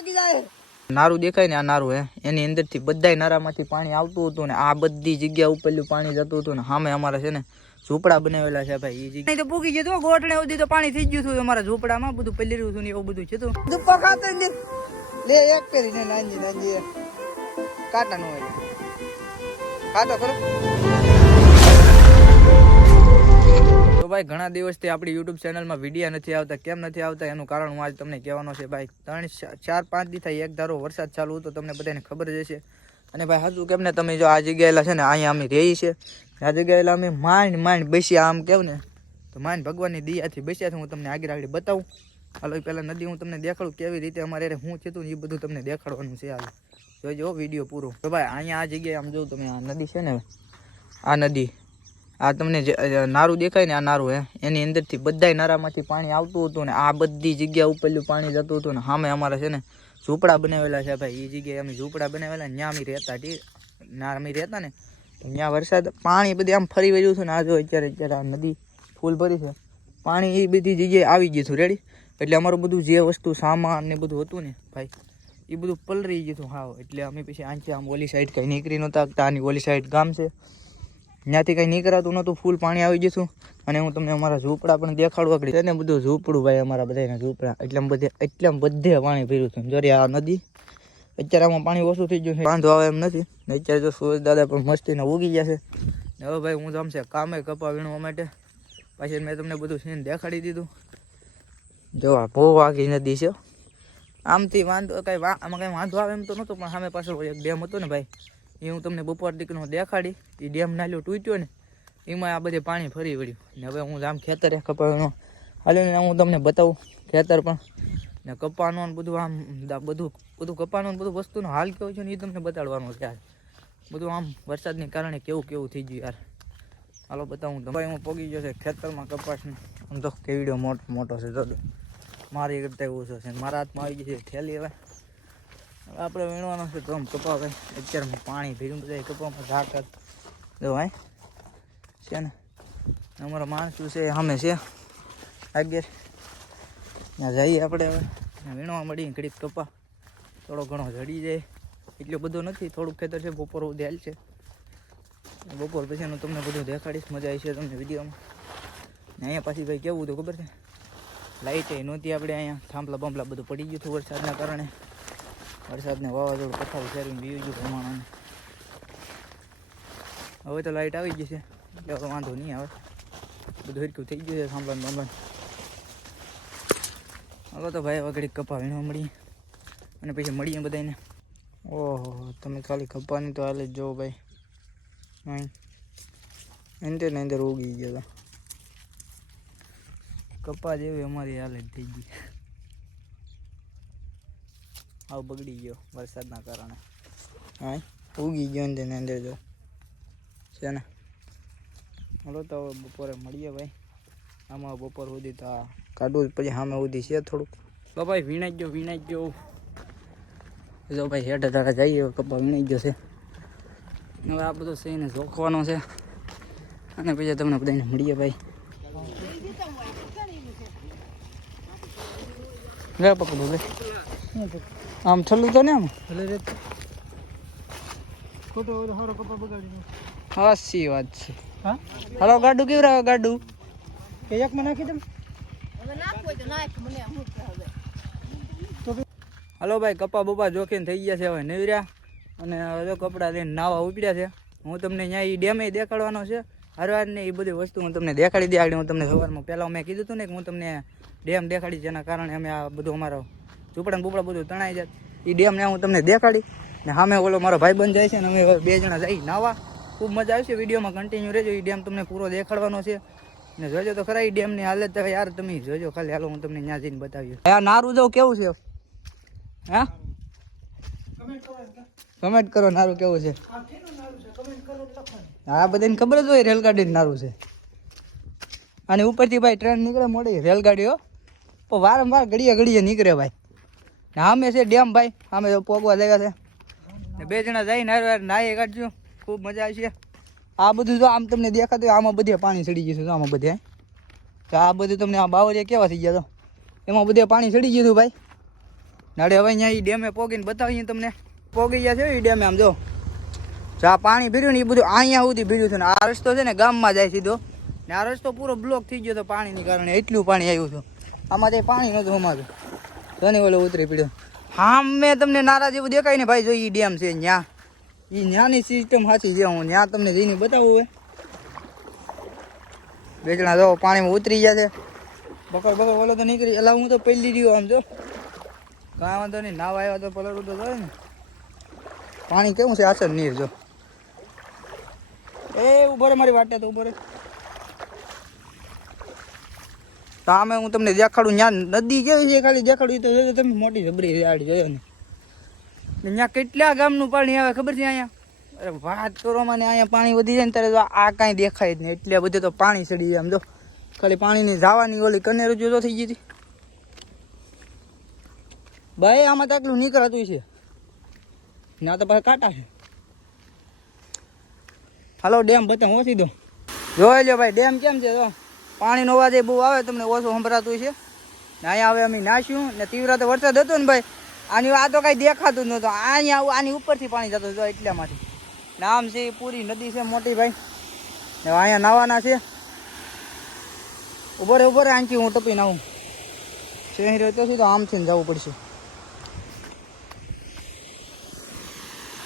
વાગી જાય. નારું દેખાય ને આ નારું હે? એની અંદરથી બધાય નારામાંથી પાણી આવતું હતું ને આ બધી જગ્યા ઉપરલું પાણી જતું હતું ને સામે અમારે છે ને ઝૂંપડા બનાવેલા છે ભાઈ એ જગ્યા તો પૂગી જતું ગોઠણે સુધી તો પાણી થઈ ગયું હતું અમારા ઝૂંપડામાં બધું પલ્લીરું હતું ને એવું બધું છે તો. દુપ્પા ખાતો લે એક કરીને નાંજી નાંજી કાટા નો હોય. ખાતો ખરો. ભાઈ, ઘણા દિવસથી આપણી યુટ્યુબ ચેનલમાં વીડિયો નથી આવતા, કેમ નથી આવતા? એનું કારણ હું આજ તમને કહેવાનો છે, ભાઈ. ત્રણ ચાર, પાંચ દી થાય, એક ધારો વરસાદ ચાલુ હતો, તમને બધાને ખબર જ હશે. અને ભાઈ, હજુ કેમ ને તમે જો આ જગ્યાએલા છે ને, અહીંયા અમે રહી છે. આ જગ્યાએલા અમે માંડ માંડ બેસ્યા આમ કેવું ને, તો માંડ ભગવાનની દિયાથી બેસ્યા હું તમને આગળ આગળ બતાવું. હાલો પહેલાં નદી હું તમને દેખાડું, કેવી રીતે અમારે છે તું એ બધું તમને દેખાડવાનું છે હાલ. જોજો વીડિયો પૂરો. તો ભાઈ, અહીંયા આ જગ્યાએ આમ જોઉં તમે આ નદી છે ને, આ નદી. આ તમને નારું દેખાય ને આ નારું, હે, એની અંદરથી બધાય નારામાંથી પાણી આવતું હતું ને આ બધી જગ્યા ઉપરલું પાણી જતું હતું ને સામે અમારે છે ને ઝૂંપડા બનાવેલા છે ભાઈ એ જગ્યાએ અમે ઝૂંપડા બનાવેલા ત્યાં અમે રહેતા ના અમે રહેતા ને ત્યાં વરસાદ, પાણી બધી આમ ફરી વળ્યું છે ને આ જો અત્યારે અત્યારે આ નદી ફૂલ ભરી છે, પાણી એ બધી જગ્યાએ આવી ગયું હતું રેડી એટલે અમારું બધું જે વસ્તુ સામાન ને બધું હતું ને ભાઈ એ બધું પલરી ગયું હતું હા એટલે અમે પછી આંચે આમ ઓલી સાઈડ કંઈ નીકળી નહોતા આની ઓલી સાઈડ ગામ છે. ત્યાંથી કંઈ નીકળાતું નહોતું, ફૂલ પાણી આવી જશું અને હું તમને અમારા ઝૂંપડા પણ દેખાડું આગળ એને બધું ઝૂંપડું ભાઈ, અમારા બધાના ઝૂંપડા. એટલે બધે એટલે બધે પાણી ભર્યું છું જોરી આ નદી, અત્યારે આમાં પાણી ઓછું થઈ ગયું છે. વાંધો આવે એમ નથી. ને અત્યારે તો સુરજ દાદા પણ મસ્તીને ઉગી ગયા છે. ને હવે ભાઈ, હું જમશે કામે કપા વીણવા માટે. પછી મેં તમને બધું સીન દેખાડી દીધું. જો આ બહુ વાઘી નદી છે. આમથી વાંધો, કઈ આમાં કઈ વાંધો આવે એમ તો નહોતો, પણ સામે પાછળ એક ડેમ હતો ને ભાઈ એ હું તમને બપોર દીકનો દેખાડી, એ ડેમ નાલ્યો તૂટ્યો ને, એમાં આ બધે પાણી ફરી વળ્યું. ને હવે હું આમ ખેતરે કપાનો હાલો ને, હું તમને બતાવું ખેતર પણ. ને કપાનો બધું આમ બધું બધું કપાનો બધું વસ્તુનો હાલ કેવો છે ને એ તમને બતાડવાનું છે યાર બધું આમ વરસાદને કારણે કેવું કેવું થઈ ગયું યાર. હાલો બતાવું તમે હું પોગી ગયો છે ખેતરમાં કપાસને. આમ તો કેવડો મોટો મોટો છે તો મારી કરતા એવું છે. મારા હાથમાં આવી ગઈ છે થેલી હવે. આપણે વીણવાનો છે આમ કપા ભાઈ, અત્યારે પાણી ભેગું બધા કપામાં ઝાકર જો ભાઈ, છે ને? અમારો માણસું છે, સામે છે. આગળ. ત્યાં જઈએ આપણે હવે. વીણવા મળીએ ઘડીક કપા. થોડો ઘણો જડી જાય. એટલો બધો નથી, થોડુંક ખેતર છે, બપોર સુધી હાલ છે. બપોર પછીનું તમને બધું દેખાડીશ, મજા આવી છે તમને વિડીયોમાં. ને અહીંયા પાછી ભાઈ કેવું હતું ખબર છે? લાઇટ નહોતી આપણે અહીંયા. થાંભલા બાંભલા બધું પડી ગયું હતું વરસાદના કારણે. વરસાદને વાવાઝોડું પથારી ફેરવીને બીજું ગયું પ્રમાણે હવે તો લાઇટ આવી ગઈ છે. એટલે હવે વાંધો નહીં આવે. બધું હરકું થઈ ગયું છે સાંભળવાનું બાંભળવાનું હવે તો ભાઈ વગડી કપા વીણવા મળીએ. અને પછી મળીએ બધાને ઓહો, તમે ખાલી કપાની તો હાલે જ જો ભાઈ. અહીં અંદર ને અંદર ઉગી ગયા હતા. કપા જેવી અમારી હાલત થઈ ગઈ. આવ બગડી ગયો વરસાદના કારણે. હા ઉગી ગયો ને તેની અંદર જો. છે ને? હાલો તો બપોરે મળીએ ભાઈ. આમાં બપોર સુધી તો કાઢવું જ પછી સામે સુધી છે થોડુંક. તો ભાઈ, વીણાઈ ગયો વીણાઈ ગયો. જો ભાઈ, હેઠ ધારા જઈએ, કપા વીણાઈ ગયો છે. હવે આ બધું સહીને જોખવાનો છે. અને પછી તમને બધાને મળીએ ભાઈ. લે, પકડું, લે. આમ ઠલ્લું તો ને આમ? હાસી વાત છે. હા? હલો ગાડું કેવું રહ્યો ગાડું કે એક માં નાખી દઉં હલો ભાઈ કપા બપા જોખીને થઈ ગયા છે હવે નવર્યા. અને હવે જો કપડાં લઈને નાવા ઉપડ્યા છે. હું તમને અહીંયા એ ડેમે દેખાડવાનો છે. હરવાર ને એ બધી વસ્તુ હું તમને દેખાડી દે આગળ. હું તમને સવારમાં પહેલાં મેં કીધું હતું ને કે હું તમને ડેમ દેખાડી જેના કારણે અમે આ બધું અમારો ઝૂંપડા બુપડા બધું તણાઈ જાય. એ ડેમને હું તમને દેખાડી ને સામે ઓલો મારો ભાઈ બંધ જાય છે ને અમે બે જણા જઈ નાવા. ખૂબ મજા આવશે વિડીયોમાં કન્ટિન્યુ રહેજો. એ ડેમ તમને પૂરો દેખાડવાનો છે. ને જોજો તો ખરા એ ડેમની હાલત તો યાર તમે જોજો ખાલી. હાલો, હું તમને ત્યાં જઈને બતાવ્યું આ નારું જો કેવું છે? હા? કમેન્ટ કરો નારું કેવું છે? હા, બધાને ખબર જ હોય રેલગાડી નારું છે. અને ઉપરથી ભાઈ ટ્રેન નીકળે મોડી રેલગાડીઓ પણ વારંવાર ઘડીએ ઘડીએ નીકળે ભાઈ. ને સામે છે ડેમ ભાઈ. સામે તો પોગવા જગ્યા છે. ને બે જણા જઈને હારે નાહી કાઢજો. ખૂબ મજા આવશે. આ બધું જો આમ તમને દેખાતું હોય, આમાં બધે પાણી ચડી ગયું છે આમાં બધે. તો આ બધું તમને આ બાવરિયા કેવા થઈ ગયા તો. એમાં બધે પાણી ચડી ગયું હતું ભાઈ. નાડે હવે અહીંયા એ ડેમે પોગીને બતાવીએ તમને. પોગી ગયા છે એ ડેમે આમ જો. જા પાણી ભીર્યું ને એ બધું અહીંયા સુધી ભીર્યું છે ને આ રસ્તો છે ને ગામમાં જાય સીધો. ને આ રસ્તો પૂરો બ્લોક થઈ ગયો તો પાણીની કારણે એટલું પાણી આવ્યું હતું આમાં તે પાણી નહોતું અમારું. ધની ઓલો ઉતરી પડ્યો. હા મેં તમને નારા જેવું દેખાય ને ભાઈ જો એ ડેમ છે ન્યા. એ ન્યાની સિસ્ટમ સાચી છે હું ન્યા તમને જઈને બતાવું હવે બે જણા જો પાણીમાં ઉતરી ગયા છે. બકર બકર ઓલો તો નીકળી. એલા હું તો પહેલી રહ્યો આમ જો. કાંઈ વાંધો નહીં નાવા આવ્યા તો પલળવું તો જાય ને. પાણી કેવું છે? આસર નીર જો. એ ઊભો રે મારી વાટે તો ઊભો રે. સામે હું તમને દેખાડું ત્યાં નદી કેવી છે ખાલી દેખાડું તો જોજો તમે, મોટી જબરી રેડ જોયો ને. ત્યાં કેટલા ગામનું પાણી આવે, ખબર છે અહીંયા? અરે વાત કરવામાં ને અહીંયા પાણી વધી જાય ને ત્યારે તો આ કાંઈ દેખાય જ નહીં, એટલે બધે તો પાણી ચડી જાય, આમ જો. ખાલી પાણીની જવાની ઓલી કનેર જો થઈ ગઈ હતી. ભાઈ, આમાં તો આટલું નીકળતું છે. ના તો પાછા કાંટા છે. હાલો, ડેમ બતાવો હું સીધો જોઈ લ્યો ભાઈ, ડેમ કેમ છે, જો? પાણીનો અવાજ એ બહુ આવે, તમને ઓછું સંભળાતું છે ને અહીંયા હવે અમે નાશ્યું ને તીવ્ર તો વરસાદ હતો ને ભાઈ, આની આ તો કાંઈ દેખાતું જ નહોતું. અહીંયા આની ઉપરથી પાણી જતું હતું એટલા માટે નામ છે પૂરી નદી છે મોટી ભાઈ. ને અહીંયા નાવાના છે. ઊભો રે ઊભો રે આંચી હું ટપી નાવું શહેર રહ્યો તો સીધો આમથી જવું પડશે.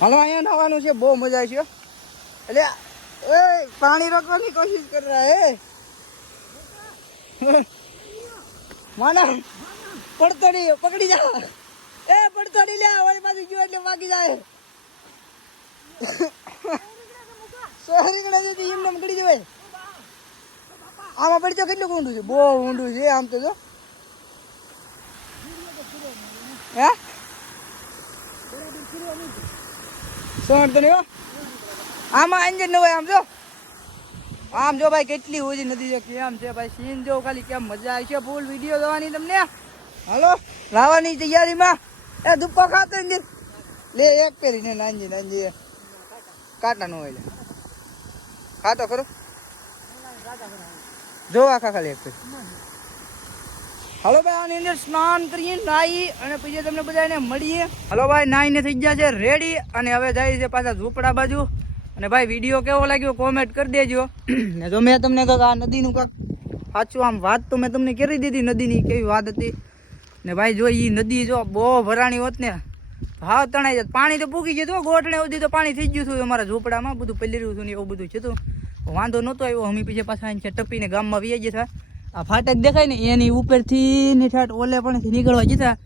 હાલો, અહીંયા નાવાનું છે, બહુ મજા આવશે એટલે, એ, પાણી રોકવાની કોશિશ કર રહ્યા હે. માના પડતો નહીં પકડી જા. એ પડતો નહીં લે, વાળી બાજુ ગયો એટલે વાગી જાય. સોરી ગણા જતી એમને એમ જવાય આમાં પડી તો કેટલું ઊંડું છે? બહુ ઊંડું છે, આમ તો જો. હે? સોણ તો નહીં આમાં એન્જિન ન હોય આમ જો. આમ જો ભાઈ કેટલી ઓછી નદી છે કેમ છે ભાઈ? સીન જો ખાલી કેમ મજા આવી છે. ફૂલ વીડિયો જોવાની તમને. હાલો, લાવવાની તૈયારીમાં. એ દુપ્પા ખાતો લે, એક પેરીને નાનજી નાનજી કાંટાનું હોય ખાતો ખરો. જો આખા ખાલી એક પેરી હલો ભાઈ, આની અંદર સ્નાન કરીએ, નાહી અને પછી તમને બધાને મળીએ. હલો ભાઈ, નાહીને થઈ ગયા છે રેડી અને હવે જાય છે પાછા ઝૂંપડા બાજુ. અને ભાઈ વીડિયો કેવો લાગ્યો? કોમેન્ટ કરી દેજો. ને જો મેં તમને કહ્યું આ નદીનું કાંક સાચું આમ વાત તો મેં તમને કરી દીધી નદીની, કેવી વાત હતી. ને ભાઈ, જો એ નદી જો બહુ ભરાણી હોત ને, ભાવ તણાઈ જાત. પાણી તો પૂકી હતું ગોઠણે સુધી તો પાણી થઈ ગયું હતું અમારા ઝૂંપડામાં, બધું પલર્યું હતું ને એવું બધું જતું વાંધો નહોતો આવ્યો. અમે પછી પાછા અહીં ટપીને ગામમાં વી ગયા આ ફાટક દેખાય ને, એની ઉપરથી ને ઓલે પણ નીકળવા જતા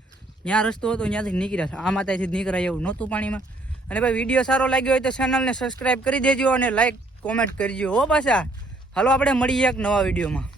ત્યાં રસ્તો હતો, ત્યાંથી નીકળ્યા આ ત્યાંથી નીકળાય એવું નહોતું પાણીમાં. અને ભાઈ વીડિયો સારો લાગ્યો હોય તો ચેનલને સબસ્ક્રાઈબ કરી દેજો અને લાઈક કોમેન્ટ કરજો. હો પાછા. હાલો, આપણે મળીએ એક નવા વિડીયોમાં